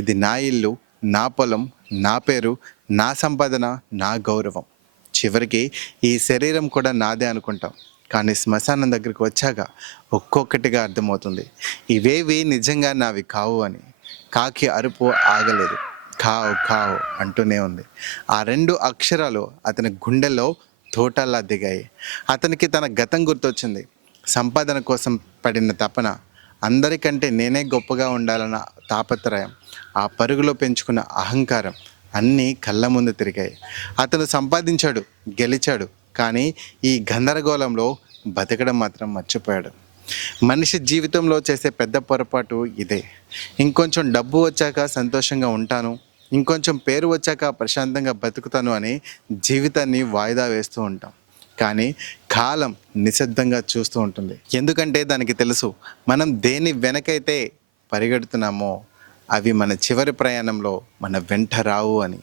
ఇది నా ఇల్లు, నా పొలం, నా పేరు, నా సంపాదన, నా గౌరవం. చివరికి ఈ శరీరం కూడా నాదే అనుకుంటాం. కానీ శ్మశానం దగ్గరికి వచ్చాక ఒక్కొక్కటిగా అర్థమవుతుంది ఇవేవి నిజంగా నావి కావు అని. కాకి అరుపు ఆగలేదు. ఖావ్ ఖావ్ అంటూనే ఉంది. ఆ 2 అక్షరాలు అతని గుండెల్లో తోటల్లా దిగాయి. అతనికి తన గతం గుర్తొచ్చింది. సంపాదన కోసం పడిన తపన, అందరికంటే నేనే గొప్పగా ఉండాలన్న తాపత్రయం, ఆ పరుగులో పెంచుకున్న అహంకారం అన్నీ కళ్ళ ముందు తిరిగాయి. అతను సంపాదించాడు, గెలిచాడు, కానీ ఈ గందరగోళంలో బతకడం మాత్రం మర్చిపోయాడు. మనిషి జీవితంలో చేసే పెద్ద పొరపాటు ఇదే. ఇంకొంచెం డబ్బు వచ్చాక సంతోషంగా ఉంటాను, ఇంకొంచెం పేరు వచ్చాక ప్రశాంతంగా బతుకుతాను అని జీవితాన్ని వాయిదా వేస్తూ ఉంటాం. కానీ కాలం నిశ్శబ్దంగా చూస్తూ ఉంటుంది. ఎందుకంటే దానికి తెలుసు, మనం దేని వెనకైతే పరిగెడుతున్నామో అవి మన చివరి ప్రయాణంలో మన వెంట రావు అని.